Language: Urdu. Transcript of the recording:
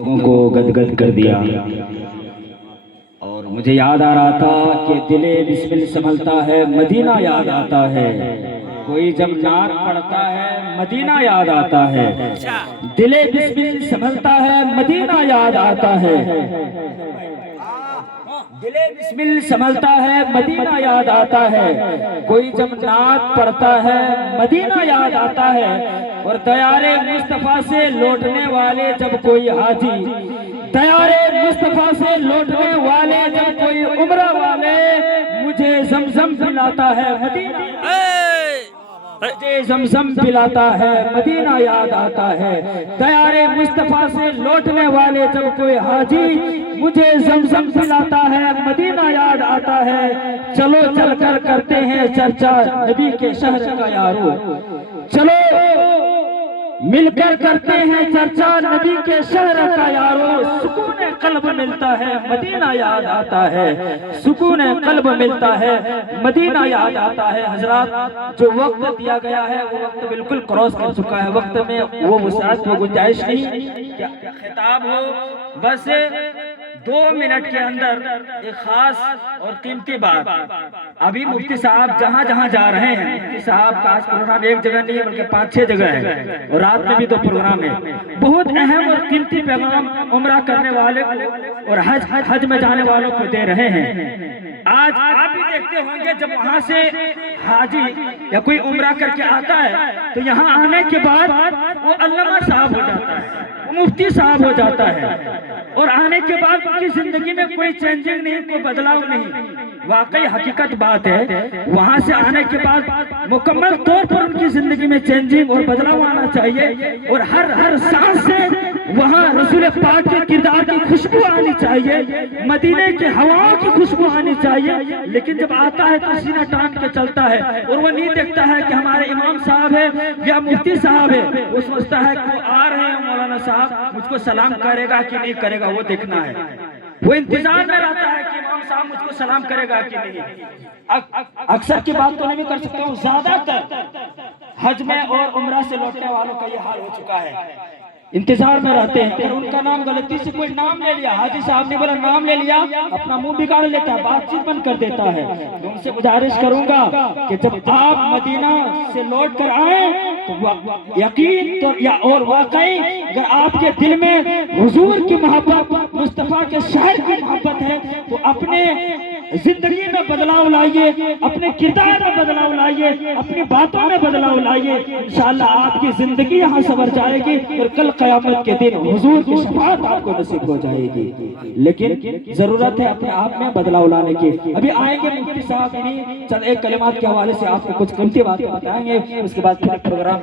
لوگوں کو گدگد کر دیا اور مجھے یاد آ رہا تھا کہ دل بسمل سنبھلتا ہے مدینہ یاد آتا ہے، کوئی جب نعت پڑھتا ہے مدینہ یاد آتا ہے، دل بسمل سنبھلتا ہے مدینہ یاد آتا ہے، دل بسمل سنبھلتا ہے مدینہ یاد آتا ہے، کوئی جب نعت پڑھتا ہے مدینہ یاد آتا ہے، اور دیار مصطفیٰ سے لوٹنے والے جب کوئی حاجی، دیار مصطفیٰ سے لوٹنے والے جب کوئی عمرہ والے، مجھے زمزم پلاتا ہے مدینہ، مجھے زمزم پلاتا ہے مدینہ یاد آتا ہے، دیار مصطفیٰ سے لوٹنے والے جب کوئی حاجی، مجھے زمزم پلاتا ہے مدینہ یاد آتا ہے، چلو چل کر کرتے ہیں چرچا نبی کے شہر کا یارو، چلو مل کر کرتے ہیں چرچا نبی کے شہر کا یارو، سکون قلب ملتا ہے مدینہ یاد آتا ہے، سکون قلب ملتا ہے مدینہ یاد آتا ہے۔ حضرات، جو وقت دیا گیا ہے وہ وقت بالکل کراس کر چکا ہے، وقت میں وہ وسعت و گنجائش نہیں کہ خطاب ہو، بس 2 منٹ کے اندر ایک خاص اور قیمتی بات۔ ابھی مفتی صاحب جہاں جہاں جا رہے ہیں، مفتی صاحب کا آج پروگرام ایک جگہ نہیں ہے بلکہ 5-6 جگہ ہے، اور رات میں بھی 2 پروگرام ہے، بہت اہم اور قیمتی پیغام عمرہ کرنے والے اور حج میں جانے والوں کو دے رہے ہیں۔ آج آپ بھی دیکھتے ہوں گے جب وہاں سے حاجی یا کوئی عمرہ کر کے آتا ہے تو یہاں آنے کے بعد وہ علامہ صاحب ہو جاتا ہے، وہ مفتی صاحب ہو جاتا ہے، اور آنے کے بعد ان کی زندگی میں کوئی چینجنگ نہیں، کوئی بدلاؤ نہیں۔ واقعی حقیقت بات ہے، وہاں سے آنے کے بعد مکمل طور پر ان کی زندگی میں چینجنگ اور بدلاؤ آنا چاہیے، اور ہر سانس سے وہاں رسول پاک کے کردار کی خوشبو آنی چاہیے، مدینے کے ہواؤں کی خوشبو آنی چاہیے۔ لیکن جب آتا ہے تو سینہ ٹان کے چلتا ہے، اور وہ نہیں دیکھتا ہے کہ ہمارے امام صاحب ہے یا مفتی صاحب ہے، وہ سوچتا ہے کہ وہ آ رہے ہیں مولانا صاحب، مجھ کو سلام کرے گا کہ نہیں کرے گا وہ دیکھنا ہے، وہ انتظار میں رہتا ہے کہ امام صاحب مجھ کو سلام کرے گا کہ نہیں۔ اکثر کی بات تو نہیں کر سکتا ہوں، زیادہ تر حج میں اور عمرہ سے لوٹنے والوں کا یہ حال ہو چکا ہے، انتظار میں رہتے ہیں۔ اگر ان کا نام غلطی سے کوئی نام لے لیا، حاجی صاحب نے بولا نام لے لیا، اپنا منہ بگاڑ لیتا ہے، بات چیت بند کر دیتا ہے۔ میں ان سے گزارش کروں گا کہ جب آپ مدینہ سے لوٹ کر آئیں تو یقین اور واقعی اگر آپ کے دل میں حضور کی محبت، مصطفیٰ کے شہر کی محبت ہے تو اپنے زندگی میں بدلاؤ لائیے، اپنے کردار میں بدلاؤ لائیے، اپنی باتوں میں بدلاؤ لائیے، انشاءاللہ آپ کی زندگی یہاں سنور جائے گی، اور کل قیامت کے دن حضور کی شفاعت آپ کو نصیب ہو جائے گی۔ لیکن ضرورت ہے اپنے آپ میں بدلاؤ لانے کی۔ ابھی آئیں گے مفتی صاحب، چند ایک کلمات کے حوالے سے آپ کو کچھ قیمتی باتیں بتائیں گے، اس کے بعد پھر پروگرام